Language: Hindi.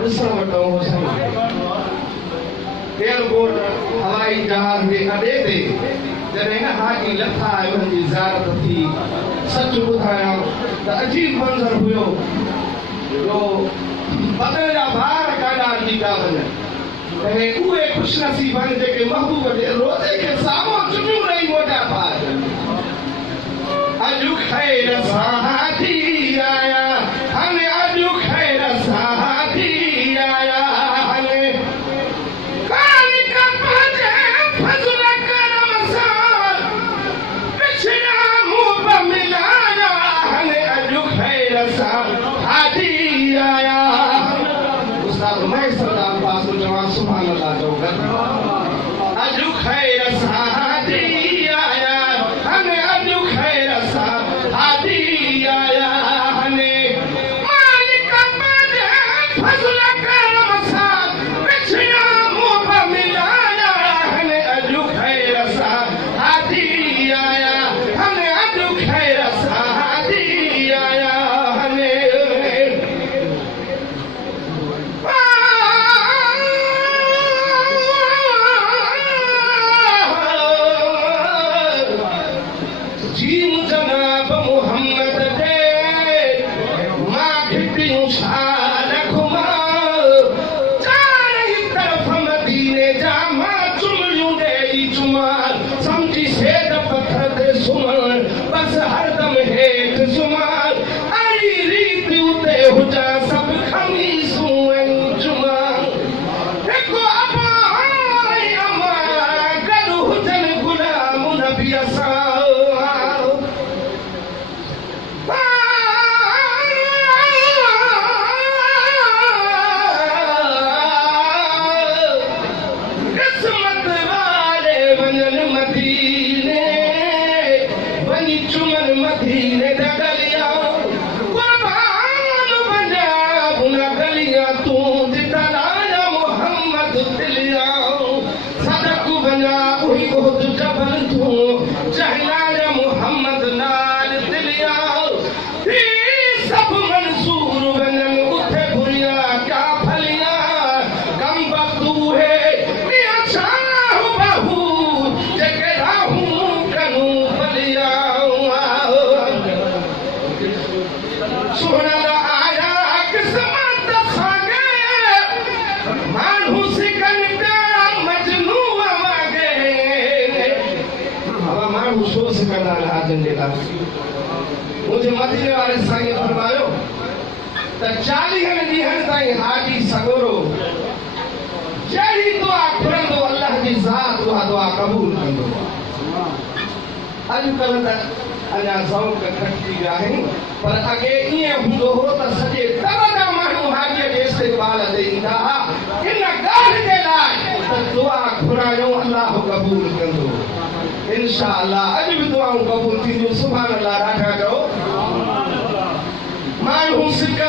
ॾिसण वटूं हुसैन एयरपोर्ट हवाई जहाज जे अॾे ते जॾहिं न हाजी लथा ऐं हुननि जी ज़ियारत थी सच ॿुधायां त अजीब मंज़र हुयो जो बदन जा भार काॾा हली था वञनि ऐं उहे ख़ुशनसीब आहिनि जेके महबूब जे रोज़े खे साम्हूं चुमियूं रही मोटा था अचनि अॼु ख़ैर सां थी आया हाणे अॼु ख़ैर सां थी आया हाणे कान कपजे फज़ल करम सां पिछड़ा मुंह पे मिलाया हाणे अॼु ख़ैर सां थी आया उस्ताद महेश सरदार पास जवान सुभान अल्लाह जो अॼु ख़ैर सां थी आया हाणे अॼु ख़ैर सां थी आया हाणे मालिक पांजे फज़ल करम सां पिछड़ा मुंह पे मिलाया हाणे अॼु ख़ैर सां थी आया हाणे अॼु ख़ैर सां थी आया हाणे जीन जनाब मोहम्मद दे मां घिटियूं छा रखुमा चार ही तरफ मदीने जा मां चुमलियूं ॾेई चुमा समझी सेद पत्थर ते सुम्हण बस हरदम हेठि सुम्हण अहिड़ी रीति उते हुजा सभु खमीसूं ऐं जुमा हिकु अबा ऐं अमा गॾु हुजनि गुलाम नबीअ सां किस्मत वारे वञनि मदीने वञी चुमनि मदीने जा गलिया क़ुर्बान वञा हुन गलिया तूं जितल आया मोहम्मद दिलिया सदक वञा उही उहद जबल तूं चहलाया मोहम्मद नाल दिलिया ही सभु मंसूर वञनि उथे बुरिया क्या फलिया कम वक़्तु है मियां शाह बहू जेके राहूं कनू फलिया सुहिणल आया किस्मत सां माण्हू सिकनि पिया मजनू वागे हवा माण्हू छो सिकंदा आहिनि हाजनि जे लाइ मुंहिंजे मदीने वारे साईं फरमायो त 40 ॾींहंनि ताईं हाजी सगोरो जहिड़ी दुआ घुरंदो अल्लाह जी ज़ात उहा दुआ क़बूल कंदो अॼुकल्ह त अञा ज़ौक़ घटिजी विया आहिनि पर अॻे ईअं हूंदो हो त सॼे दर जा माण्हू हाजीअ जे इस्तक़बाल ते ईंदा हुआ इन ॻाल्हि जे लाइ त दुआ घुरायूं अल्लाह क़बूल कंदो इंशाअल्लाह अॼु बि दुआऊं क़बूल थींदियूं सुभान अल्लाह राखा कयो माण्हू सिक